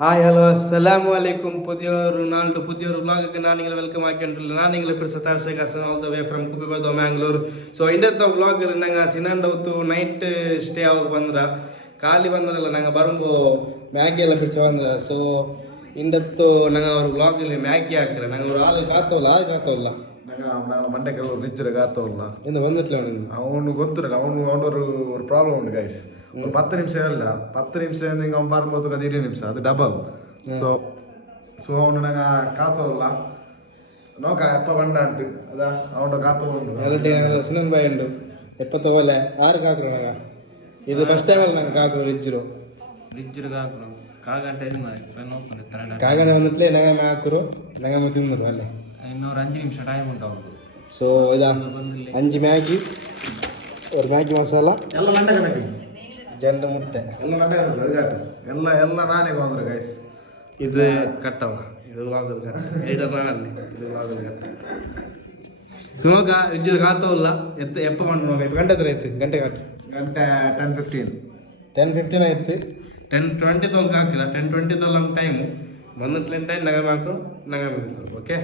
Hi hello ಅಸ್ಸಲಾಮು ಅಲೈಕುಮ್ ಪುದಿಯೋರು ನಾಲ್ಕು ಪುದಿಯೋರು ವ್ಲಾಗ್ಗೆ ನಾನು ನಿங்களை welcome ಹಾಕಿಂಟ್ರಲ್ಲ ನಾನು ನಿங்களை ಪಿರ್ಸ ತಾರ್ಷಕ್ Hasan all the way from ಕುಪಿಬಾದ ಮ್ಯಾಂಗ್ಳೂರ್ ಸೊ ಇಂಡತ್ತ ವ್ಲಾಗ್ ನಂಗೆ ಸಿನಂಡವತ್ತು ನೈಟ್ ಸ್ಟೇ ಆಗಿ ಬಂದ್ರೆ ಖಾಲಿ ಬಂದ್ರಲ್ಲ ನಂಗೆ ಬರಂಬೋ ಮ್ಯಾಗಿ ಎಲ್ಲ ಪಿರ್ಸ ಬಂದ್ರೆ ಸೊ ಇಂಡತ್ತು ನಂಗೆ ಅವ್ರ ವ್ಲಾಗಲ್ಲಿ ಮ್ಯಾಗಿ ಹಾಕ್ರೆ ನಂಗೆ ಅವ್ರು ಹಾಲು ಕಾತವಲ್ಲ ಮಂಡ್ಯಕ್ಕೆ ರಿಜ್ಜರ ಕಾತವಲ್ಲ ಇಂದ ಬಂದಿಟ್ಲ ಅವನು ಗೊತ್ತಿರಲ್ಲ ಅವನೊರು ஒரு ப்ராப்ளம் உண்டு கைஸ் ஒரு 10 நிமிஷம் இல்ல 10 நிமிஷம் நீங்க அவன் பாரும்போது அது 20 நிமிஷம் அது டபுள் ಸೊ ಅವನು ನಂಗೆ ಕಾತವಲ್ಲ ನೋಕ ಎಪ್ಪ ಬಂಡ ಉಂಟು ಅದ ಅವನ ಕಾತವಲ್ಲ ಎರಡು ಸಿನನ್ ಬಾಯ್ ಉಂಟು ಎಪ್ಪತ್ತು ಓಲೆ ಆರು ಕಾಕ್ರು ನಂಗೆ ಇದು ಫಸ್ಟ್ ಟೈಮಲ್ಲಿ ನಂಗೆ ಕಾಕ್ರು ರಿಜ್ಜರು ಕಾಕ್ರು ಕಾಗಂಟೆ ಕಾಗಂಟೆ ಬಂದಿಟ್ಲೆ ನಂಗೆ ಹಾಕರು ನಂಗೆ ತಿಂದರು ಅಲ್ಲೇ ಇನ್ನೊರು 5 ನಿಮಿಷ ಟೈಮ್ ಉಂಟು ಅವ್ರದ್ದು ಸೊ ಇದಾ 5 ಮ್ಯಾಗಿ ஒரு ಮ್ಯಾಗಿ ಮಸಾಲ ಎಲ್ಲ ಮಂಡ್ಯ ಕಣಕ್ಕೆ ಜಂಡು ಮುಟ್ಟೆ ಎಲ್ಲ ಮಂಡ್ಯ ಅದಗಾಟ ಎಲ್ಲ ನಾನೇ ಕೊಂದ್ರೆ ಗೈಸ್ ಇದು ಕಟ್ಟವ ಇದು ಲಾಗಲ್ ಕಟ್ಟ ಐಡರ್ ನಾನಲ್ಲಿ ಇದು ಲಾಗಲ್ ಕಟ್ಟ ಸುಮೋಗ ವಿಜ್ಜು ಕಾತವಲ್ಲ ಎಪ್ಪ ಮಣ್ಣು ಗಂಟೆ ಹತ್ರ ಆಯ್ತು ಗಂಟೆ 10:15 10:15 ಆಯ್ತು 10:20 ತೋಲ್ಗೆ ಹಾಕಿಲ್ಲ 10:20 ತೋಲ್ ನಮ್ಮ ಟೈಮು ಬಂದಿಟ್ಲೆ ಟೈಮ್ ನಗಮ ಹಾಕರು ನಗಮ ಓಕೆ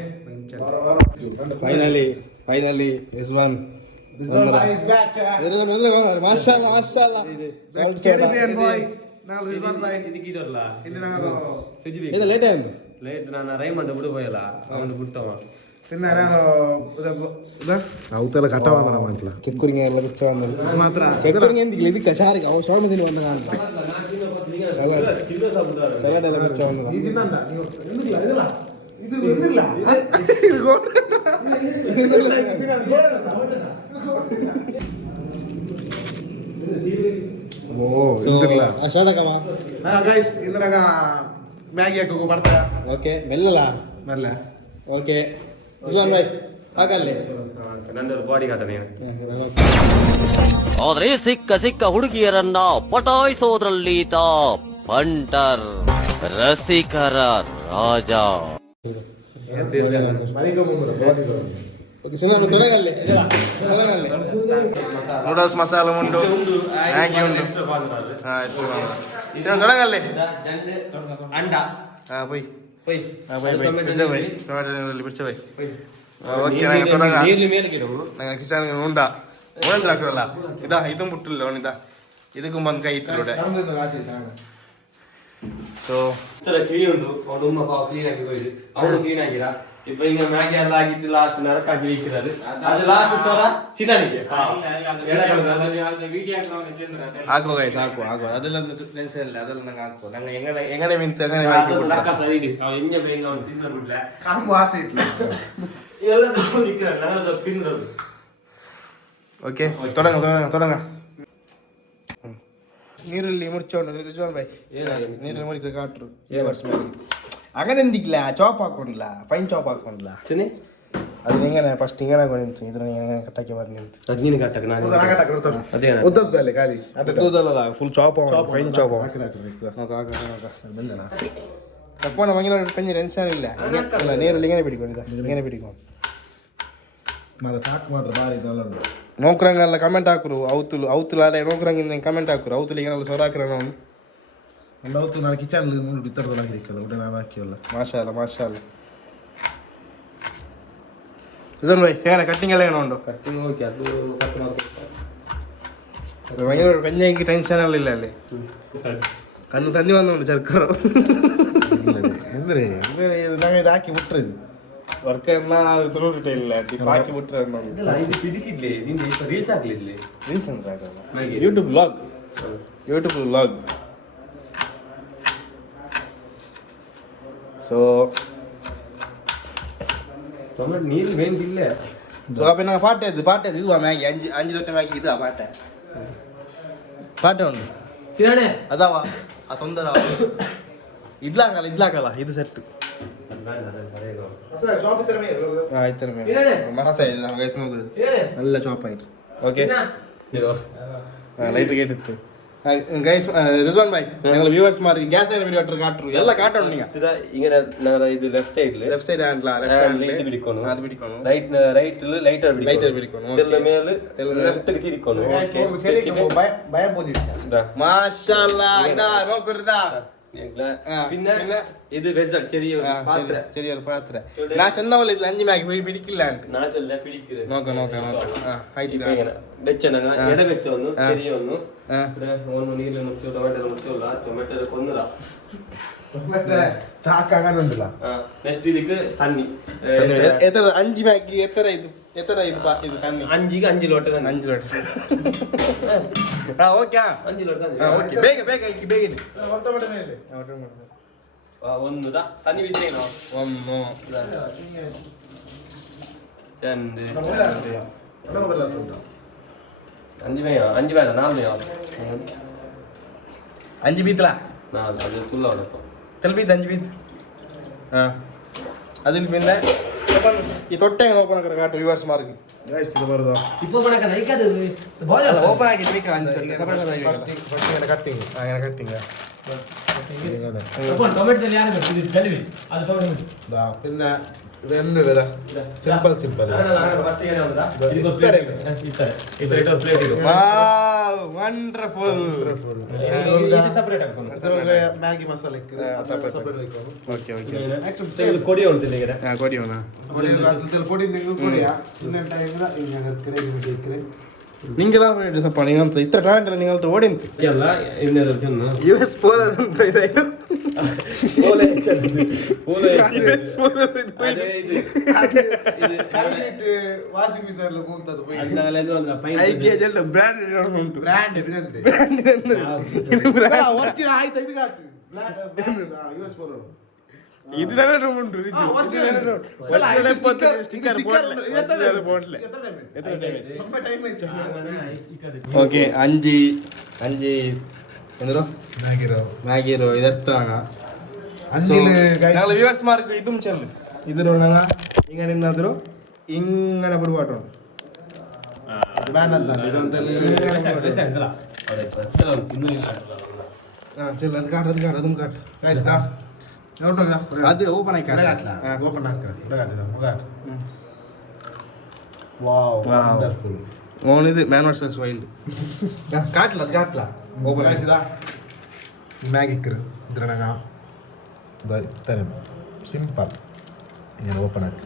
ಫೈನಲಿ ರಿಜ್ವಾನ್ ಮಾಶಾಅಲ್ಲಾ ಲೇಟ್ ನಾನು ರೈಮಂಡ್ ಬಿಡು ಹೋಯಲ್ಲ ಅವನು ಬಿಟ್ಟವ പിന്നെ ಅವತ್ತೆಲ್ಲ ಕಟ್ಟ ಬಂದ ಮಂತ್ಲ ಕೆಕ್ಕುರಿಂಗ ಎಲ್ಲ ಬಿಚ್ಚ ಬಂದ ಮಾತ್ರ ಕೆಕ್ಕುರಿಂಗ ಎಂದಿಲ್ಲ ಇದಕ್ಕೆ ಸಾರಿಗೆ ಅವ ಸೋಣ ದಿನ ಬಂದ ಕಾಣ್ತ ಸಲಾಡ್ ಎಲ್ಲ ಬಿಚ್ಚ ಬಂದ ಇದು ಬಂದಿಲ್ಲ ಓ ಇಂದಿಲ್ಲ ಸ್ಟಾರ್ಟ್ ಗೈಸ್ ಇಂದ್ರಾಗ ಮ್ಯಾಗಿ ಹಾಕೋ ಬರ್ತಾ ಓಕೆ ಮೆಲ್ಲಲ್ಲ ಮೆಲ್ಲ ಓಕೆ ರಿಜ್ವಾನ್ ಭಾಯ್ ಹಾಕಲ್ಲಿ ನಂದು ಬಾಡಿ ಕಾಟ ನೀನು ಆದ್ರೆ ಸಿಕ್ಕ ಹುಡುಗಿಯರನ್ನ ಪಟಾಯಿಸೋದ್ರಲ್ಲೀತ ಬಂಟರ್ ರಸಿಕರ ರಾಜ. ನೂಡಲ್ಸ್ ಮಸಾಲ ಉಂಟು ಮ್ಯಾಗಿ ಉಂಟು ತೊಡಗಲ್ಲಿ ಅಂಡ പോയി പോയി ನಂಗೆ ಕಿಚನ್ ಉಂಡ ಉಣಂದ್ರೆ ಹಾಕಿರಲ್ಲ ಇದಾ ಇದು ಮುಟ್ಟಿಲ್ಲ ಅವನಿದ ಇದಕ್ಕೂ ಬಂದು ಕೈ ಇಟ್ಟಿಲ್ಲ ಸೊ ಕ್ಲೀನ್ ಉಂಟು ಅವನು ಉಮ್ಮ ಕ್ಲೀನ್ ಆಗಿ ಹೋಯ್ತು ಅವನು ಕ್ಲೀನ್ ಆಗಿರ ಇಪ್ಪ ಈಗ ಮ್ಯಾಗಿ ಎಲ್ಲ ಆಗಿಟ್ಟು ಲಾಸ್ಟ್ ನರಕಾಗಿ ಇಕ್ಕಿರೋದು ಅದು ಲಾಸ್ಟ್ ಸ್ವರ ಸಿನಾನಿಗೆ ಹಾಕುವ ಗೈಸ್ ಹಾಕುವ ಅದೆಲ್ಲ ಟೆನ್ಷನ್ ಇಲ್ಲ ಅದೆಲ್ಲ ನಂಗೆ ಹಾಕುವ ನಂಗೆ ಹೆಂಗನೆ ಮಿಂತು ಹೆಂಗನೆ ಕಾಂಬು ಆಸೆ ಇಟ್ಲ ಓಕೆ ತೊಡಂಗ ನೀರಲ್ಲಿ ಮುಡ್ಚೋಂಡು ರಿಜ್ವಾನ್ ಭಾಯ್ ನೀರಲ್ಲಿ ಮುಡಿಕ ಕಾಟ್ರು ವರ್ಷ ಮೇಲೆ അങ്ങനെ എന്തിക്കില്ല ചോപ്പ് ಹಾಕೊಂಡಿಲ್ಲ ಫೈನ್ ಚಾಪ್ ಹಾಕೊಂಡಿಲ್ಲ ಅದು ಹೆಂಗನೆ ಫಸ್ಟ್ ಹಿಂಗನೆ ನಿಂತು ಇದ್ರ ಹೆಂಗೆ ಕಟ್ಟಕ್ಕೆ ಬರ್ ನಿಂತು ಅದ್ನೀನು ಕಟ್ಟಕ್ಕೆ ನಾನು ಅದೇ ಉದ್ದದ್ದಲ್ಲೇ ಖಾಲಿ ಉದ್ದದಲ್ಲ ಫುಲ್ ಚಾಪ್ ಫೈನ್ ಚಾಪ್ ಬಂದಣ ತಪ್ಪೋಣ ಮಂಗಿನ ಕಂಜಿ ಟೆನ್ಷನ್ ಇಲ್ಲ ಅಲ್ಲ ನೀರಲ್ಲಿ ಹಿಂಗನೆ ಬಿಡಿಕೊಂಡಿದ್ದ ಹಿಂಗನೆ ಬಿಡಿಕೊಂಡು ಮಾತ್ರ ಸಾಕು ಮಾತ್ರ ಭಾರಿ ಇದಲ್ಲ ನೋಕ್ರಂಗೆಲ್ಲ ಕಮೆಂಟ್ ಹಾಕರು ಅವತ್ತುಲು ಅಲ್ಲ ನೋಕ್ರಂಗಿಂದ ಕಮೆಂಟ್ ಹಾಕರು ಅವತ್ತುಲು ಹಿಂಗೆಲ್ಲ ಸೊರ ಹಾಕಿರ ನಾವು ಅವತ್ತು ನಾನು ಕಿಚನ್ ಬಿತ್ತರದಲ್ಲಿ ಹಾಕಿಲ್ಲ ಉಡೆ ನಾನು ಹಾಕಿಲ್ಲ ಮಾಶಾ ಅಲ್ಲ ರಿಜ್ವಾನ್ ಭಾಯ್ ಹೇಳ ಕಟ್ಟಿಂಗ್ ಎಲ್ಲ ಏನೋ ಉಂಟು ಕಟ್ಟಿಂಗ್ ಓಕೆ ಅದು ಭಯങ്കര കഞ്ഞിക്ക് ടെൻഷൻ ಇಲ್ಲ ಅಲ್ಲಿ ಕಣ್ಣು ಸಂಧಿ ಬಂದು ಚರ್ಕರು ಎಂದ್ರೆ ನಂಗೆ ಇದು ಹಾಕಿ ಬಿಟ್ರೆ ಇದು ವರ್ಕ್ ತುಳುಟ ಇಲ್ಲ ಹಾಕಿ ಬಿಟ್ರೆ ಇದು ಇದಕ್ಕಿಡ್ಲಿ ನಿಂಗೆ ರೀಲ್ಸ್ ಹಾಕ್ಲಿದ್ಲಿ ರೀಲ್ಸ್ ಅಂತ ಆಗಲ್ಲ ಯೂಟ್ಯೂಬ್ ವ್ಲಾಗ್ ಸೊ ನೀರು ಬೇಕಿಲ್ಲ ಸೊ ಅಪ್ಪ ನಂಗೆ ಪಾಠ ಇದು ಮ್ಯಾಗಿ ಅಂಜಿ ದೊಟ್ಟೆ ಮ್ಯಾಗಿ ಇದು ಪಾಠ ಉಂಟು ಸಿರಾಣೆ ಅದಾವ ಆ ತೊಂದರೆ ಇದ್ಲಾಕಲ್ಲ ಇದು ಸೆಟ್ ಆಯ್ತು ಮಸ್ತ್ ಎಲ್ಲ ಚಾಪ್ ಆಯ್ತು ಓಕೆ ಲೈಟ್ ಗೇಟ್ ಇತ್ತು ಗೈಸ್ ರಿಜ್ವಾನ್ ಭಾಯ್ ഞങ്ങൾ വ്യൂവേഴ്സ് മാറി ഗ്യാസ് ആയ വീഡിയോ കാട്ടു എല്ലാ കാട്ടുണ്ട് ഇതാ ഇങ്ങനെ ഇത് ലെഫ്റ്റ് സൈഡ് ആൻഡ്ല ഇത് പിടിക്കണം അത് പിടിക്കണം റൈറ്റിൽ ലൈറ്റർ പിടിക്കണം തെല്ല മേല് ലെഫ്റ്റ് തിരിക്കണം ಭಯ ಬಂದಿತ್ತು മാഷാഅല്ലാ ഇതാ നോക്കുരുതാ പിന്നെ ഇത് വെസൽ ചെറിയ പാത്രം ചെറിയൊരു പാത്രം ഞാൻ ചെന്നവല്ല ഇതിൽ 5 മാഗി പിടിക്കില്ലാണ്ട് ഞാൻ ചൊല്ല പിടിക്കുന്നത് നോക്കാം വെച്ചನ ಎಡೆ ಬೆಚ್ಚ ಒಂದು ಚೆರಿ ಒಂದು ಒಂದು ನೀರು ಮುಚ್ಚು ಟೊಮೆಟೊ ಮುಚ್ಚಲ್ಲ ಟೊಮೆಟೊ ಕೊಂದರ ചാക്ക അങ്ങനെ ഉണ്ടല്ലോ ನೆಕ್ಸ್ಟ್ ಇದಕ್ಕೆ ತಣ್ಣಿ ಎತ್ತರ 5 ಮಾಗಿ ಎತ್ತರ ಇದು ಇದು ತಣ್ಣಿ 5 ಲೋಟ 5 ಲೋಟ ಓಕೆ 5 ಲೋಟ ಓಕೆ ಬೇಗ ಇಡಿ ಒಂದು ತಣ್ಣಿ ಬಿಟ್ಟೇನೋ ಒಂದು ಚಂದ 5 ಬೇಡ 4 5 ಬೀತಲ 4 ಅದು ಫುಲ್ ಆಡಪ್ಪ തെൽബീത്ത് 5 ബീത്ത് അതിൽ പിന്നെ ഈ തൊട്ട ഓപ്പൺ ആക്കി കാട്ട് റിവേഴ്സ് മാർക്ക് ഓപ്പൺ ആക്കി കട്ടിങ് അങ്ങനെ കട്ടിങ് പിന്നെ ഇതെന്ത് വില സിമ്പിൾ വണ്ടർഫുൾ ಮ್ಯಾಗಿ ಮಸಾಲೆ ಕೊಡಿ ಉಂಟು ಕೊಡಿಯೋಣ പൊടി നിങ്ങൾ പൊടിയാ പിന്നെ ടൈമിൽ നിങ്ങളാണ് ഡിസപ്പാണ് നിങ്ങളത്തെ ഇത്ര ടാലന്റ് നിങ്ങളത്തെ ഓടിന്ത് US പോലದಂತ ಇದಾಯ್ತು ವಾಷಿಂಗ್ ಮಿಷನ್ ಕೂತದ್ದು ಬ್ರ್ಯಾಂಡ್ ಆಯ್ತು ಇದು US ಪೋಲೋ ഇതിനാണ് റൂം ഉണ്ട് ഓക്കെ 5 ಎಂದ್ರು ಮ್ಯಾಗಿರೋ ಇದರ್ತಾಗ ഞങ്ങൾ വ്യൂവേഴ്സ്മാർക്ക് ഇതും ചെല്ലും ഇതിലുള്ള ഇങ്ങനെ നിന്നാದ್ರು ഇങ്ങനെ പരിപാടി ചെല്ലു അത് കാട്ട് അതും കാട്ട് അത് ഓപ്പൺ ആക്കി ഓണിത് മാൻ വേഴ്സസ് വൈൽഡ് കാട്ടില്ല ഓപ്പൺ ആക്കിതാ ಮ್ಯಾಗಿಕ್ಕರು ಇದ್ರಾಗ ತരം ಸಿಂಪಲ್ ಏನು ಓಪನ್ ಆಗಿ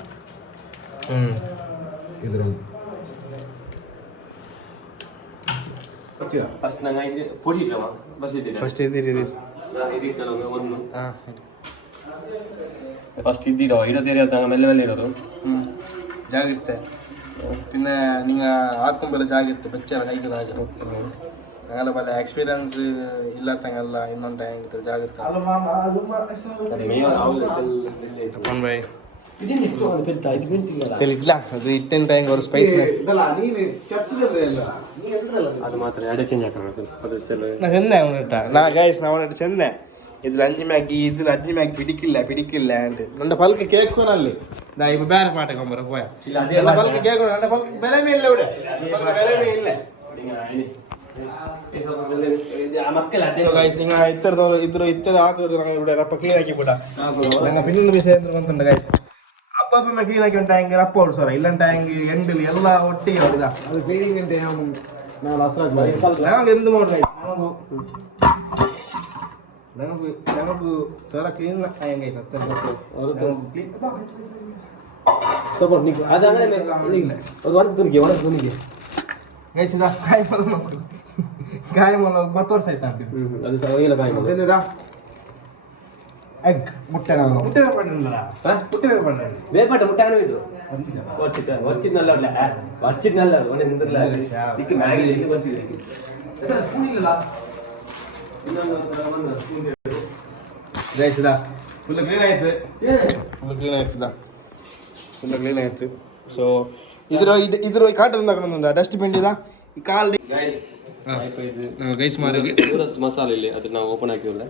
ಇದ್ರಲ್ಲಿ ಫಸ್ಟ್ ನಂಗೆ ಇದು ಪೊಡಿ ಇಲ್ಲವಾ ಬಸ್ ಇದ್ದೀರಾ ಫಸ್ಟ್ ಇದ್ದೀರಿ ഇതിട്ടല്ലോ ഒന്ന് ഫസ്റ്റ് ഇദ്ദിടോ ഇരുപത്തേരിയത്ത മെല്ലെ മെല്ലെ ഇടോ ಜಾಗಿರುತ್ತೆ പിന്നെ നിങ്ങൾ ಹಾಕೊಂಬಲ್ಲ ಜಾಗಿರುತ್ತೆ ಬೆಚ್ಚ ಕೈಗೆ ಆಗಿರುತ್ತೆ അങ്ങനെ പല എക്സ്പീരിയൻസ് ഇല്ലാത്തങ്ങല്ല ಇನ್ನೊಂದು ಹೆಂಗಿತ್ತು ಜಾಗಿರುತ್ತೆ ಇಲ್ಲ ಅದು ಇಟ್ಟಿನ ಟೈಮ್ ಅವ್ರ ಸ್ಪೈಸ್ನೆಸ್ ಅದು ಮಾತ್ರ ಎಡೆ ಚೇಂಜ್ ಹಾಕೋಣ ನಾ ಚೆಂದೆ ಅವನಿಟ್ಟ ನಾ ಗೈಸ್ ನಾ ಅವನಿಟ್ಟು ಚೆಂದೆ ಇದ್ರ 5 ಮ್ಯಾಗಿ പിടിക്കില്ല ಅಂತ ನನ್ನ ಪಲ್ಕ ಕೇಳ್ಕೊನಲ್ಲಿ ನಾ ಇವ ಬೇರೆ ಪಾಠ ಕೊಂಬರ ಹೋಯ ನನ್ನ ಪಲ್ಕ ಕೇಳ್ಕೊ ನನ್ನ ಪಲ್ಕ ಬೆಲೆಮೇ ಇಲ್ಲ ഇവിടെ ಬೆಲೆಮೇ ಇಲ್ಲ ಸೊ ಗೈಸ್ ಹಿಂಗ ಇತರ ಹಾಕೋದು ನಂಗೆ ഇവിടെ ರಪ್ಪ ಕ್ಲೀನ್ ಹಾಕಿ ಬಿಡ ನಂಗೆ പിന്നൊരു ವಿಷಯ ಅಂದ್ರೆ ಬಂತುಂಡ ಗೈಸ್ ಅಪ್ಪೊಮ್ಮೆ ಕ್ಲೀನ್ ಹಾಕಿ ಟ್ಯಾಂಕ್ ರಪ್ಪ ಹೊಡ್ಸೋರ ಇಲ್ಲ ಟ್ಯಾಂಕ್ ಎಂಡಲ್ಲಿ ಎಲ್ಲ ಒಟ್ಟಿಗೆ ಹೊಡೆದ ಅದು ಕ್ಲೀನಿಂಗ್ ಅಂತ ನಾವು ಲಸಾಜ್ ഞങ്ങൾക്ക് എന്ത് മോഡ് ഗൈസ് ഞങ്ങൾക്ക് സാറ ക്ലീൻ ആയെങ്കിൽ ಸಪೋರ್ಟ್ ನಿಂಗೆ ಅದು അങ്ങനെ ಇಲ್ಲ ಅದು ಒಣಗಿ ತುನಿಗೆ ಗೈಸ್ ಇದ ಕಾಯಮಲ್ಲ 10 ವರ್ಷ ಆಯ್ತಾ ಅದು ಸರಿಯಿಲ್ಲ ಕಾಯಿ ಎಗ್ ಮುಟ್ಟೆ ನಾವು ಮುಟ್ಟೆ ಬೇಪಾಟ ಮುಟ್ಟೆ അങ്ങനെ വിട്ടു വർച്ചിട്ട് നല്ല ഇല്ല വർച്ചിട്ട് നല്ല ഓനെ നിന്നില്ല ഇക്ക് മാഗി ലേക്ക് ಬರ್ತಿದೆ ಸ್ಪೂನ್ ಇಲ್ಲ ಗೈಸ್ ಇದ ಫುಲ್ ಕ್ಲೀನ್ ಆಯ್ತು ಫುಲ್ ಕ್ಲೀನ್ ಆಯ್ತು ಸೊ ಇದ್ರ ಕಾಟದಿಂದ ಹಾಕೋಣ ಡಸ್ಟ್ಬಿನ್ ಇದ ಈ ಕಾಲ್ ಗೈಸ್ ಮಾರಿ ಮಸಾಲೆ ಇಲ್ಲಿ ಅದು ನಾವು ಓಪನ್ ಹಾಕಿವಲ್ಲ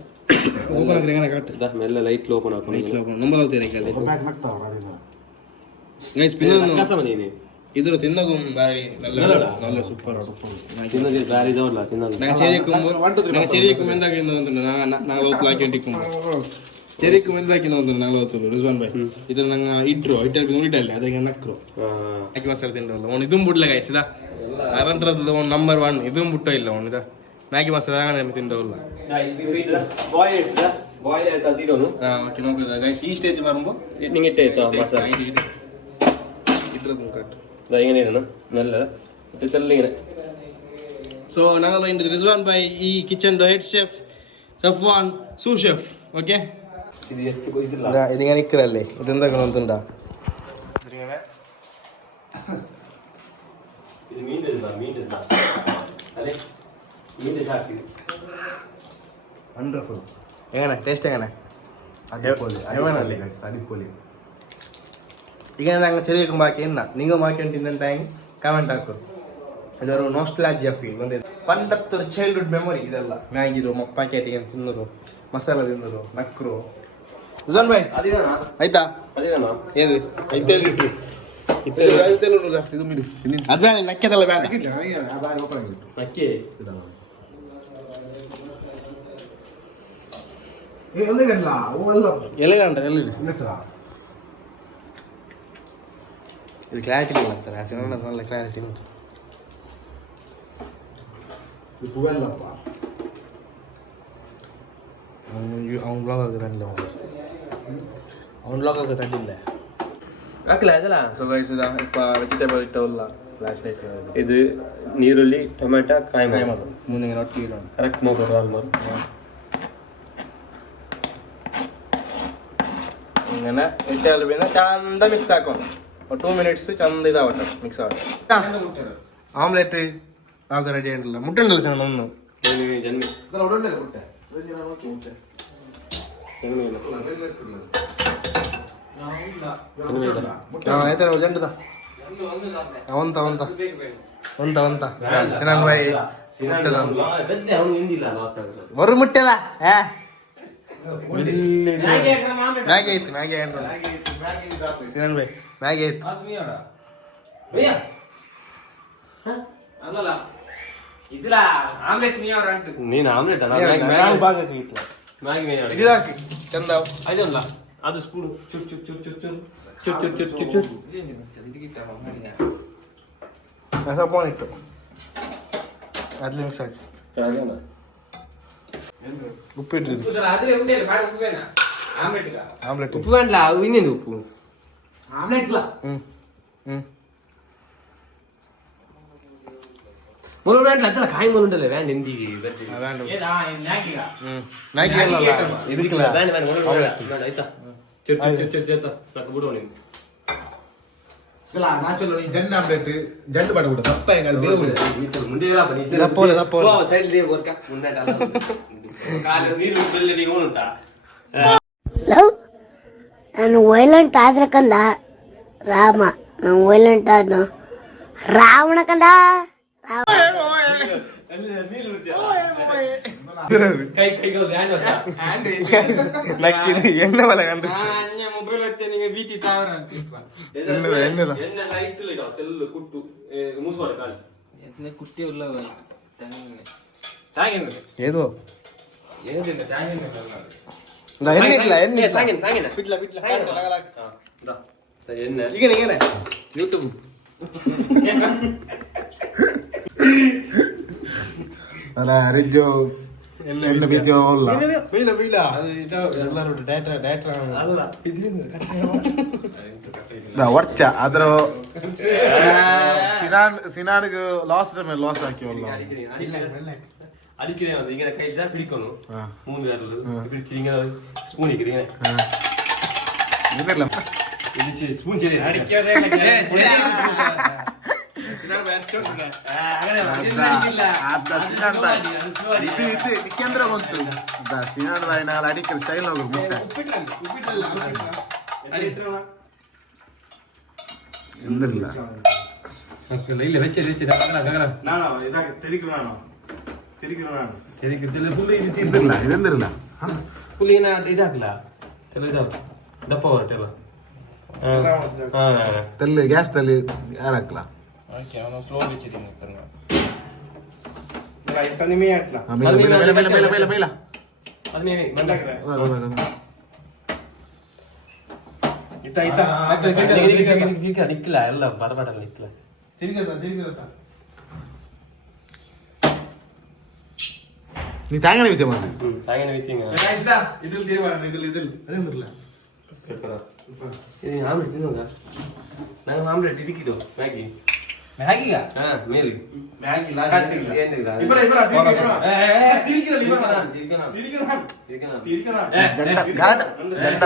ಓಪನ್ ಹಾಕಿದ್ರೆ ಎങ്ങനെ ಕಾಟ್ ಮೆಲ್ಲ ಲೈಟ್ ಓಪನ್ ಹಾಕೋಣ ಲೈಟ್ ಓಪನ್ ನಂಬರ್ ಹೋಗ್ತೀರಾ ಕಲ್ಲಿ ಗೈಸ್ പിന്നീന് ಇದ್ರ ತಿನ್ನಗೂ ಬಾರಿ നല്ല ಸೂಪರ್ ತಿನ್ನೋದು ಬಾರಿ ಇದಾವಲ್ಲ ತಿನ್ನೋದು ನಂಗೆ ಚೆರಿಯಕ್ಕೂ ಮೆಂದಾಕಿಂದ ನಾಳೆ ಹೊತ್ತು ಹಾಕಿಟ್ಟಿಕ್ಕು ಚೆರಿಯಕ್ಕೂ ಮೆಂದಾಕಿನ ಒಂದು ನಾಳೆ ಹೊತ್ತು ರಿಜ್ವಾನ್ ಬಾಯ್ ಇದ್ರ ನಂಗೆ ಇಟ್ರು ನೋಡಿಟ್ಟಲ್ಲ ಅದಕ್ಕೆ ನಕ್ರು ಹಾಕಿ ಮಸಾಲೆ ತಿಂಡಲ್ಲ ಅವ್ನು ಇದನ್ನು ಬಿಡ್ಲ ಗಾಯಿಸಿದ ಅರಂಟ್ರದ್ದು ಅವ್ನು ನಂಬರ್ 1 ಇದನ್ನು ಬಿಟ್ಟೋ ಇಲ್ಲ ಅವನಿದ ಮ್ಯಾಗಿ ಮಸಾಲೆ ತಿಂಡವಲ್ಲ ಬಾಯ್ಲ್ ಆಯ್ತು ಅದಿರೋನು ಓಕೆ ನೋಡಿದ ಗೈಸ್ ಈ ಸ್ಟೇಜ್ ಬರುമ്പോൾ ನಿಂಗೆ ಇಟ್ಟೆ ಆಯ್ತಾ ಮಸಾಲ ಇದ್ರದ್ದು ಕಟ್ ഇങ്ങനെ നല്ല തെല്ലിങ്ങനെ ಸೊ ನಾವೆಲ್ಲ ಇಂದು ರಿಜ್ವಾನ್ ಬಾಯ್ ಈ ಕಿಚನ್ ಹೆಡ್ ಶೆಫ್ ಸಫ್ವಾನ್ ಸೂ ಶೆಫ್ ಓಕೆ ഇത് ಹೆಚ್ಚು ഇതില്ല ഇതിങ്ങനെ നിൽക്കലല്ലേ ഇതെന്താ ഗുണത്തുണ്ടാ ഇത് മീൻ്റെ അല്ലേ മീൻ്റെ ചാക്കി ವಂಡರ್ಫುಲ್ എങ്ങനെ ടേസ്റ്റ് എങ്ങനെ ಅಡಿಪೊಲಿ എങ്ങനല്ലേ ಅಡಿಪೊಲಿ ಈಗ ನಂಗೆ ചെറിയ ബാക്കി എന്നാ നിങ്ങൾ ബാക്കി തിന്നിട്ടായി കമന്റ് ആക്കും ഇതൊരു നോസ്റ്റാൾജിയ ഫീൽ ಬಂದಿದೆ പണ്ടത്തെ ഒരു ചൈൽഡ്ഹുഡ് ಮೆಮೊರಿ ಇದೆಲ್ಲ ಮ್ಯಾಗಿರೋ ಪ್ಯಾಕೆಟ್ ಏನು ತಿನ್ನರು ಮಸಾಲ ತಿನ್ನರು ನಕ್ರು ರಿಜ್ವಾನ್ ಬಾಯ್ അതിനാണോ ಆಯ್ತಾ അതിനാണോ ಏದು ಐತೇಳಿ ಇದು ಮಿಡಿ ಅದು ಬೇಡ ನಕ್ಕೆದಲ್ಲ ಬೇಡ അക്കേ ಎಲ್ಲಿ ಉಂಟು ಎಲ್ಲಿ ಇದು ಕ್ಲಾರಿಟಿ ಇಲ್ಲ ಅಂತಾರೆ ಆ ಸಿನಿಮಾ നല്ല ಕ್ಲಾರಿಟಿ ಉಂಟು ಅವ್ನು ಬ್ಲಾಗ್ ಆಗುತ್ತಲ್ಲ ಅವ್ನು ಬ್ಲಾಗ್ ಆಗುತ್ತಲ್ಲ ಹಾಕಲ್ಲ ಅದಲ್ಲ ಸೊ ಗೈಸ್ ಇದ ಇಪ್ಪ ವೆಜಿಟೇಬಲ್ ಇಟ್ಟವಲ್ಲ ಲಾಸ್ಟ್ ನೈಟ್ ഇത് നീരുള്ളി ടൊമാറ്റോ കായ്മ ಮುಂದೆ ಒಟ್ಟಿಗೆ ಇಡೋಣ കറക്റ്റ് നോക്കണം ആൽമാർ ഇങ്ങനെ ഇട്ടാൽ പിന്നെ ചന്ത മിക്സ് ആക്കണം 2 minutes ചന്ത ഇതാവട്ടെ മിക്സ് ആവട്ടെ ആംലെറ്റ് ആകെ റെഡി ആയിട്ടില്ല മുട്ട ഉണ്ടല്ലോ സാധനം ഒന്ന് ജന്മി ಆಯ್ತಾರ ಜಂಟದ ಅವಂತ ಅವಂತ ಅವಂತ ಅವಂತ ಸಿನಾನ್ ಬಾಯಿ ಬರು ಮುಟ್ಟಲ್ಲ ಮ್ಯಾಗಿ ಐತಿ ಮ್ಯಾಗಿ ಸಿನಾನ್ ಬಾಯಿ ಮ್ಯಾಗಿ ಐತಿ ನೀನು ಆಮ್ಲೆಟ್ ಭಾಗಕ್ಕೆ ಐತಿ ಮ್ಯಾಗಿ ಇದಾಕಿ ಚಂದ ಅದಲ್ಲ ಅದು ಸ್ಪೂನ್ ಚುರ್ ಚುರ್ ಚುರ್ ಚುರ್ ಚುರ್ ಚುರ್ ಚುರ್ ಚುರ್ ಚುರ್ ಚುರ್ ಸಪೋನ್ ಇಟ್ಟು ಅದ್ಲಿ ಮಿಕ್ಸ್ ಹಾಕಿ ಉಪ್ಪಿಟ್ಟು ಆಮ್ಲೆಟ್ ಉಪ್ಪು ಬೇಡ ಇನ್ನೇನು ಉಪ್ಪು ಮೊಲ ಬೇಡ ಅದಲ್ಲ ಕಾಯಿ ಮೊಲ ಉಂಟಲ್ಲ ವ್ಯಾನ್ ಎಂದಿಗೆ ಮ್ಯಾಗಿ ಇದಕ್ಕಿಲ್ಲ ಆಯ್ತಾ ಚುರ್ ಚುರ್ ಚುರ್ ಚುರ್ ಚುರ್ నాకు ಬಿಡು ನೀನು ಜಂಡು ಆಮ್ಲೆಟ್ ಜಂಡು ಪಡ್ಬಿಡು ದಪ್ಪ ಹೆಂಗ ಮುಂದೆ ಇಲ್ಲ ಬನ್ನಿ ಸೈಡ್ ದೇ ವರ್ಕ ಮುಂದೆ ಕಾಲು ನೀರು ನೀವು ಉಂಟಾ ನಾನು ವೈಲೆಂಟ್ ಆದ್ರೆ ಕಂದ ರಾಮ ನಾನು ವೈಲೆಂಟ್ ಆದ ರಾವಣ ಕಂದ ಕೈ ಕೈಗೆ ಎಣ್ಣೆ ಬಲ ಕಂಡು ಮೊಬೈಲ್ ಹತ್ತೆ ನಿಮಗೆ ಭೀತಿ ತಾವರ ತೆಲ್ಲು ಕುಟ್ಟು ಮೂಸುವಾಡ ಕಾಲು ಕುಟ್ಟಿ ಉಲ್ಲ ಏದು ಎಣ್ಣೆ ಯೂಟ್ಯೂಬ್ ಅಲ್ಲ ರಿಜ್ಜು ಎಣ್ಣೆ ಬೀತಿಯೋ ವರ್ಚ ಅದ್ರ ಸಿನಾನ್ಗೆ ಲಾಸ್ ಮೇಲೆ ಲಾಸ್ ಹಾಕಿವಲ್ಲ அடிக்கிறேன் வந்து இங்கே கையில் தான் பிடிக்கணும் 3 விரல் பிடிச்சி இங்கே ஸ்பூன் இக்கிறீங்க இடிச்சு ஸ்பூன் சரி அடிக்கிறதே ಕೇಂದ್ರ ಬಂತು ಸಿನಾನ್ ಬಾಯಿ ನಾಲ್ ಅಡಿಕೆ ಸ್ಟೈಲ್ ಹೋಗ್ರು ಮುಟ್ಟೆ ಎಂದಿಲ್ಲ ಇಲ್ಲ வெச்சு ನಾನು ಇದಾಗಿ ತಿರುಗಿರೋಣ ಇದಿಲ್ಲ ಇದೆಂದಿರಲ್ಲ ಹುಲಿನ ಇದಾಗಲ್ಲ ದಪ್ಪ ಹೊರಟೆಲ್ಲ ತಲ್ಲಿ ಗ್ಯಾಸ್ ತಲ್ಲಿ ಯಾರು ಹಾಕ್ಲಾ ಮೇಲ ನಿಕ್ಕಿಲ್ಲ ಎಲ್ಲ ಬರಬಾಟ ನಿಕ್ಕಿಲ್ಲ ನೀ ತಾಂಗನೆ ವಿಚಾರ ಮಾಡಿ ತಾಯಿನ ವಿತ್ತಿಂಗ ಇದಿಲ್ ತೀರ್ಮಾನ ಇದಿಲ್ ಅದೇನಿರಲ್ಲ ಇದು ಆಮ್ಲೆಟ್ ತಿನ್ನೋದ ನಂಗೆ ಆಮ್ಲೆಟ್ ಇದಕ್ಕಿದು ಮ್ಯಾಗಿ ಮ್ಯಾಗಿಗ ಹಾ ಮೇಲೆ ಮ್ಯಾಗಿ ಏನಿಲ್ಲ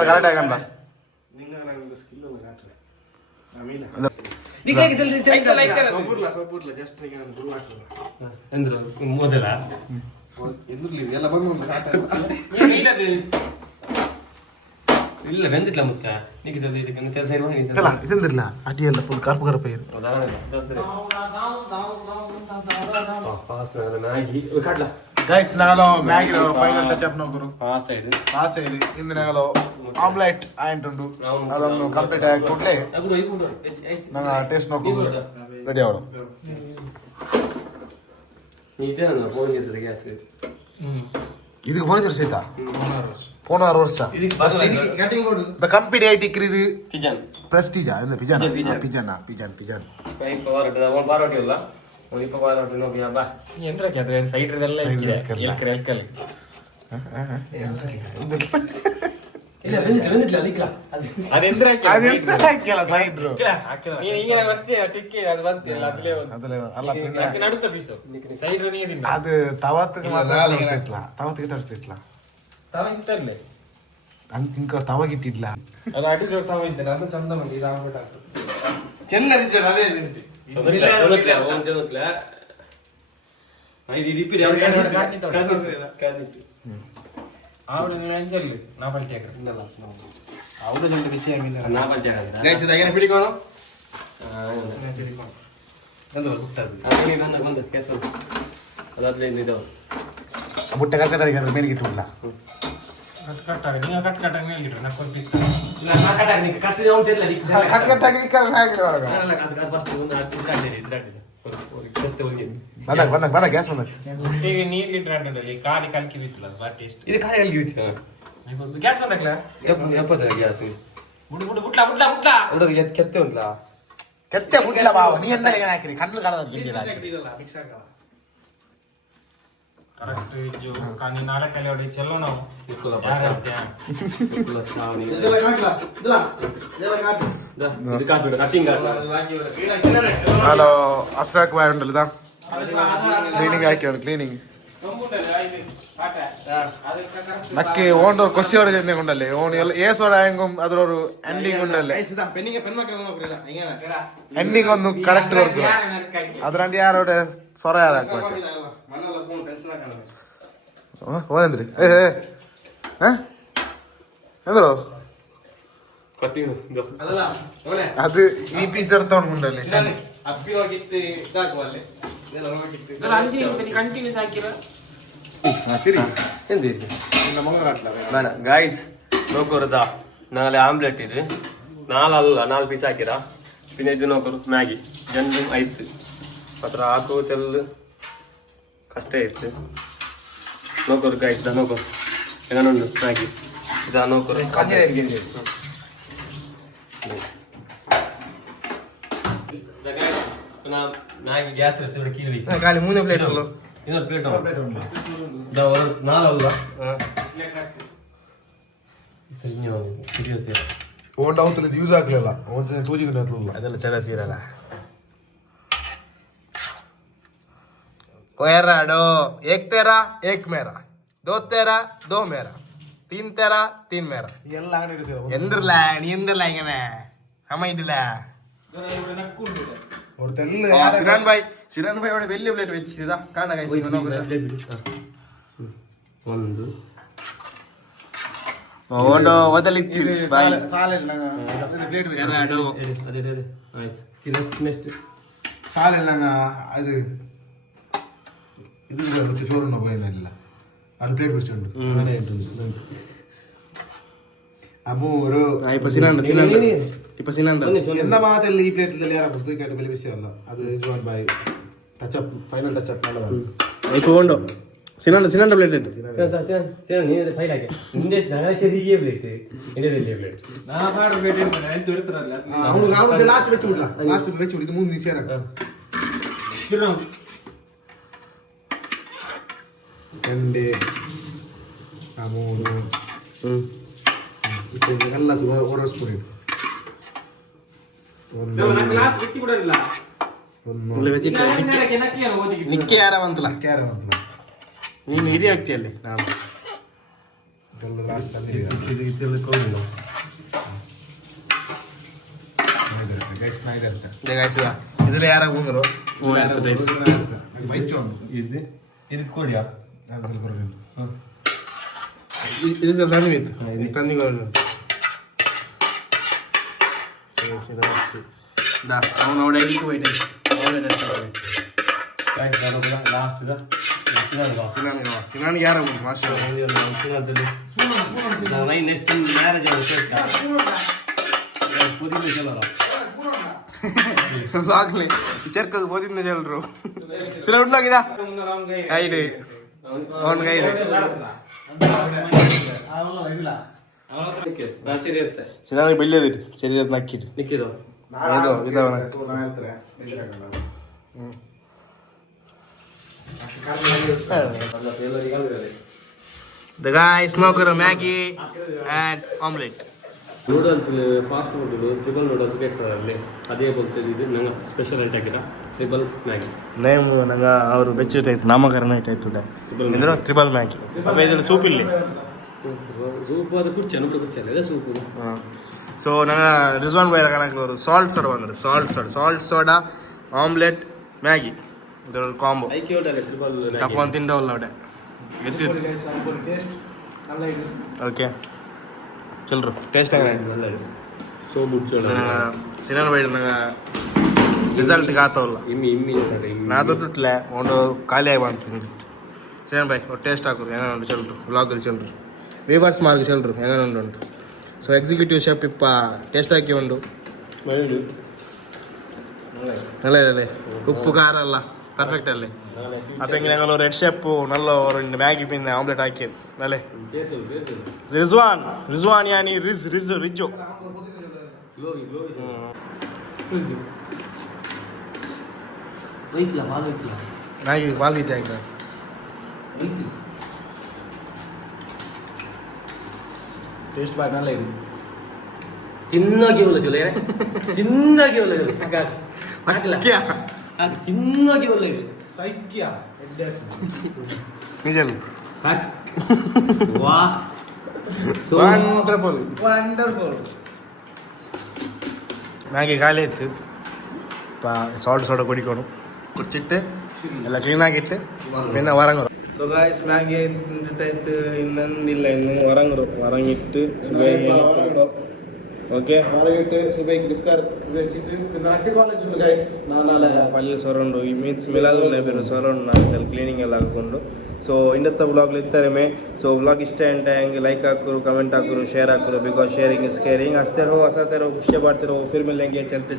ಗಲಾಟೆ ಆಗಲ್ಲ ಅಂದ್ರು ಮೊದಲ ಎಲ್ಲ ಬಂದು ಇಲ್ಲ ಬೆಂದಿಲ್ಲ ಮುತ್ತ ನಿಕ್ಕಿದಲ್ಲಿ ಇದಕ್ಕೆ ಕೆಲಸ ಇದಂದಿರಲ್ಲ ಅಟಿ ಎಲ್ಲ ಫುಲ್ ಕರ್ಪು ಕರ್ಪ ಇರು ಮ್ಯಾಗಿ ಕಾಡ್ಲ ಗೈಸ್ ನಾಗಲೋ ಮ್ಯಾಗಿ ಫೈನಲ್ ಟಚ್ ಅಪ್ ನೋಕರು ಆ ಸೈಡ್ ಇಂದು ನಾಗಲೋ ಆಮ್ಲೆಟ್ ಆಯಿಂಟುಂಡು ಅದನ್ನು ಕಂಪ್ಲೀಟ್ ಆಗಿ ಕೊಟ್ಲೆ ನಂಗೆ ಟೇಸ್ಟ್ ನೋಕು ರೆಡಿ ಅವಳು ನೀತೆ ಫೋನ್ ಗೆದ್ರೆ ಗ್ಯಾಸ್ ಇದಕ್ಕೆ ಬೋನ ವರ್ಷ ಆಯ್ತಾ 16 ವರ್ಷ ದ ಕಂಪನಿ ಐಟಿ ಕ್ರಿದು ಪಿಜನ್ ಪ್ರೆಸ್ಟೀಜಾ ಎಂದ ಪಿಜನ್ ಬಾರೋಟಿ ಅಲ್ಲ ಇಪ್ಪ ಬಾರೋಟಿ ನೋಡಿ ಬಾ ಎಂದ್ರಕ್ಕೆ ಅದ್ರ ಸೈಡ್ ಇದೆಲ್ಲ ಇಲ್ಲ ಬಂದಿಲ್ಲ ಅದಿಕ್ಕಲ್ಲ ಅದು ತವತ್ತಿಗೆ ತರಿಸಿತ್ಲ ಅಂಕ ತವಾಗಿಟ್ಟಿದ್ಲ ಚೆನ್ನ ಬುಟ್ಟ ಕಟ್ಟ ಮೇಲೆ ಗಿಟ್ಟಿಲ್ಲ ಬಂದ ಗ್ಯಾಸ್ ಬಂದ ಇದು ಖಾಲಿ ಅಲ್ಲಿ ಗ್ಯಾಸ್ ಬಂದಕ್ಲ ಎಪ್ಪತ್ತ ಗ್ಯಾಸ್ ಹುಡುಗ ಕೆತ್ತೆ ಉಂಟ್ಲ ಕೆತ್ತೆ ಬಿಟ್ಟಿಲ್ಲ ಬಾವ ನೀ ಎಂದ ಹಾಕಿರಿ ಕಣ್ಣು ಕಾಲದ ഹലോ അസ്രാക്ക് ബായ് ഉണ്ടല്ലോ ഇതാ ക്ലീനിങ് ആക്കിയാണ് ക്ലീനിങ് ನಕ್ಕೆ ಓಂಡೋರ್ ಕೊಸಿಯವರ ಜೊತೆ ಉಂಡಲ್ಲಿ ಓನ್ ಎಲ್ಲ ಏಸೋರ ಹೆಂಗು ಅದ್ರವ್ರು ಎಂಡಿಂಗ್ ಉಂಡಲ್ಲಿ ಎಂಡಿಂಗ್ ಒಂದು ಕರೆಕ್ಟ್ ವರ್ಕ್ ಅದ್ರಂಡಿ ಯಾರೋಡ ಸ್ವರ ಯಾರು ಹಾಕ್ಬೇಕು ಓನೇಂದ್ರಿ ಎಂದ್ರು ಅದು ಈ ಪೀಸ್ ಇರ್ತಾವ ಮುಂಡಲ್ಲಿ ഗായ്സ് നോക്കരുതാ നാല് ആംലെറ്റ് ഇത് നാല് പീസ് ಹಾಕಿರಾ പിന്നെ ಇದು ನೋಕರು ಮ್ಯಾಗಿ ಜಂಡು ಐತು ಮಾತ್ರ ಹಾಕು ತೆಲ್ಲು ಕಷ್ಟ ಇತ್ತು ನೋಕರು ಗಾಯ್ಸ್ ನೋಕರು ಹೆಂಗನುಂಡು ಮ್ಯಾಗಿ ಇದಾ ನೋಕರು ಮ್ಯಾಗಿ ಗ್ಯಾಸ್ ಇರ್ತದೆ ಕೀಳಿ ಖಾಲಿ 3 ಪ್ಲೇಟ್ ಇನ್ನೊಂದು ಪ್ಲೇಟ್ ನಾಲ್ಕು ಓಂಡ್ ಅವತ್ತು ಯೂಸ್ ಆಗ್ಲಿಲ್ಲ ತೂಜಿಗೆ ಅದೆಲ್ಲ ಚಲ ತೀರಲ್ಲ कोयरा डो एक तेरा एक मेरा दो तेरा दो मेरा तीन तेरा तीन मेरा ಎಲ್ಲ ಅಂಗಡಿ ಇರ್ತದೆ ಎಂದ್ರಲ್ಲ ನೀ ಎಂದ್ರಲ್ಲ ಹಿಂಗನೆ ಅಮ್ಮ ಇದಿಲ್ಲ ಸಿರಾನ್ ಭಾಯ್ ಒಳ್ಳೆ ಬೆಲ್ಲಿ ಪ್ಲೇಟ್ ವೆಚ್ಚಿದ ಕಾಣ ಒಂದು ಓಂಡು ಒದಲಿತ್ತಿ ಪ್ಲೇಟ್ ಎರಡು ನೆಕ್ಸ್ಟ್ ಸಾಲೆಲ್ಲ ಅದು ಇದು ചോറുണ്ടോ പോയെന്നല്ല അത് പ്ലേറ്റ് പിടിച്ചുണ്ട് അങ്ങനെ അപ്പൊ ഓരോ എന്താ മാത്രമല്ല ഈ പ്ലേറ്റിൽ ಯಾರ പുസ്തകമായിട്ട് വലിയ വിഷയമല്ല അത് ജോൺ ബൈ ടച്ചപ്പ് ഫൈനൽ ടച്ചപ്പ് നല്ലതാണ് ഇപ്പൊ ഉണ്ടോ സിനാണ്ട പ്ലേറ്റ് ഉണ്ട് നിന്റെ ചെറിയ പ്ലേറ്റ് എന്റെ വലിയ പ്ലേറ്റ് അവന് ലാസ്റ്റ് വെച്ച് വിടില്ല ലാസ്റ്റ് വെച്ച് വിടും 3 നിമിഷം ಎಂಡೆ ಮೂರು ಎಲ್ಲ ಓಡಿಸ್ಬಿಡಿ ನಿಕ್ಕೆ ಯಾರ ಅಂತಲ್ಲ ಕ್ಯಾರ ಅಂತ ನೀನು ಹಿರಿ ಆಗ್ತೀಯಲ್ಲಿ ನಾನು ಇದೆಲ್ಲ ಲಾಸ್ಟ್ ಅಲ್ಲಿ ಗೈಸ್ ನಾಯಿದಿರುತ್ತೆ ಇದೆಲ್ಲ ಯಾರಾಗ ಬಂದರು ಬೈಚು ಇದು ಇದಕ್ಕೆ ಕೊಡಿಯಾ ಅದ್ರಲ್ಲಿ ಬರೋದಿಲ್ಲ ಇದು ತಂದಿತ್ತು ತಂದಿಗಳು ಅವನು ಅವಡ ಐಡಿಗೆ ಹೋಯ್ತು ಲಾಸ್ಟ್ ಸಿನಾನಿಗೆ ಯಾರ ಬಂದು ಮಾಸ್ಟರ್ ನೆಕ್ಸ್ಟ್ ಮ್ಯಾರೇಜ್ ಪುದೀನ ಚಲೋ ಆಗ್ಲಿ ಚರ್ಕಾಗ ಓದಿದ್ನ ಎಲ್ಲರು ಸಿಲ ಉಂಟಾಗಿದ ಐಡಿ ಅವನ ಕೈ ಸಿನಾನಿಗೆ ಬೆಳ್ಳಿಯದಿಟ್ಟು ಚರಿ ನಕ್ಕಿಟ್ಟು ನಿಕ್ಕಿದು The guy smoker Maggie and omelette. Noodles fast food triple noodles ಕೇಳ್ತಾರಲ್ಲಿ ಅದೇ ಬರ್ತದೆ ಇದು ನಂಗೆ ಸ್ಪೆಷಲ್ ಐಟ್ ಹಾಕಿರ ಟ್ರಿಬಲ್ ಮ್ಯಾಗಿ ನೇಮ್ ನಂಗೆ ಅವರು ಬೆಚ್ಚಿಟ್ಟೈತೆ ನಾಮಕರಣ ಇಟ್ಟಾಯ್ತು ಅಂದ್ರೆ ಟ್ರಿಬಲ್ ಮ್ಯಾಗಿ ಇದ್ರಲ್ಲಿ ಸೂಪ್ ಇಲ್ಲಿ ಸೂಪ್ ಅದು ಕುರ್ಚಿ ಕುರ್ಚಲ್ಲ ಸೂಪ್ ಸೊ ನಂಗೆ ರಿಜ್ವಾನ್ ಬೈರ ಕಣಕ್ಲವರು ಸಾಲ್ಟ್ ಸೋಡಾ ಬಂದ್ರೆ ಸಾಲ್ಟ್ ಸೋಡಾ ಆಮ್ಲೆಟ್ ಮ್ಯಾಗಿ ಇದ್ರಲ್ಲಿ ಕಾಂಬೋ ಐಕೆ ಉಂಟಲ್ಲ ಟ್ರಿಬಲ್ ಚಪ್ಪ ತಿಂಡವಲ್ಲ ಅವಡೆ ಓಕೆ ಚಲ್ರು ಟೇಸ್ಟ್ ಒಳ್ಳೆ ಸೋ ಮುಚ್ಚೋಣ ಸಿನಿಮಾ ಬೈಡ್ ನಂಗೆ ರಿಸಲ್ಟ್ಗೆ ಆತವಲ್ಲ ಇಮ್ಮಿ ನಾ ದುಡ್ಡುಟ್ಲೆ ಒಂದು ಖಾಲಿ ಆಗಿ ಬಂತು ಸೇನ್ ಬಾಯ್ ಟೇಸ್ಟ್ ಹಾಕೋರು ಹೆಂಗ ಉಂಟು ಚಲ್ರು ಬ್ಲಾಗಲ್ಲಿ ಚಲ್ರು ವೀವರ್ಸ್ ಮಾರ್ಕ್ ಚಲ್ರು ಹೆಂಗ ಉಂಟು ಸೊ ಎಕ್ಸಿಕ್ಯೂಟಿವ್ ಶೆಫ್ ಇಪ್ಪ ಟೇಸ್ಟ್ ಹಾಕಿ ಉಂಡು ಅಲ್ಲೇ ಉಪ್ಪು ಖಾರ ಅಲ್ಲ ಪರ್ಫೆಕ್ಟ್ ಅಲ್ಲಿ അപ്പം ഞങ്ങൾ റെഡ് ഷെപ്പ് നല്ല ഒരു മാഗി പിന്നെ ഓംലെറ്റ് ആക്കിയത് അല്ലേ റിസ്വാൻ ഞാൻ റിജോ മാഗി പാൽ വീറ്റാക്ക ಟೇಸ್ಟ್ ಬಾಯ್ ನಲ್ಲ ಇದು ತಿನ್ನೋಗಿ ಒಳ್ಳೆ ಚಲೋ ತಿನ್ನೋಗಿ ಒಳ್ಳೆ ಅದು ತಿನ್ನೋಗಿ ಒಳ್ಳೆ ಸೈಕ್ಯ ನಿಜ ವಾ ವಂಡರ್ಫುಲ್ ವಂಡರ್ಫುಲ್ ಮ್ಯಾಗಿ ಖಾಲಿ ಇತ್ತು ಸಾಲ್ಟ್ ಸೋಡಾ ಕುಡಿಕೊಂಡು ಕುಚ್ಚಿಟ್ಟು ಎಲ್ಲ ಕ್ಲೀನಾಗಿಟ್ಟು പിന്നെ വറങ്ങും ಸೊ ಗಾಯ್ಸ್ ಮ್ಯಾಗಿ ತಿಂದಿಟ್ಟಾಯ್ತು ಇನ್ನೊಂದಿಲ್ಲ ಇನ್ನು ವರಂಗಿಟ್ಟು ಓಕೆ ಹೊರಗಿಟ್ಟು ಸುಬೈಕ್ ಡಿಸ್ಕಾರ್ വെച്ചിട്ട് നാട്ടി ಕಾಲೇಜ್ ഉണ്ട് ಗೈಸ್ ನಾಳೆ ಪಲ್ಯ ಸೊರಂಡು ಈ ಮಿಲಾದುಲ್ ನಬಿ ಸೊರಂಡು ನಾನು ಕ್ಲೀನಿಂಗ್ ಎಲ್ಲ ಹಾಕೊಂಡು ಸೊ ಇಂದತ್ತ ವ್ಲಾಗ್ ಇರ್ತಾರೆ ಸೊ ವ್ಲಾಗ್ ಇಷ್ಟ ಅಂತ ಹೆಂಗೆ ಲೈಕ್ ಹಾಕೋರು ಕಮೆಂಟ್ ಹಾಕೋರು ಶೇರ್ ಹಾಕೋರು ಬಿಕಾಸ್ ಶೇರಿಂಗ್ ಇಸ್ ಕೇರಿಂಗ್ ಹಸ್ತೆ ಹೋ ಹಸತೆ ರೋ ಖುಷಿ ಮಾಡ್ತಿರೋ ಫಿರ್ ಮಿಲೆಂಗೆ ಚಲ್ತೆ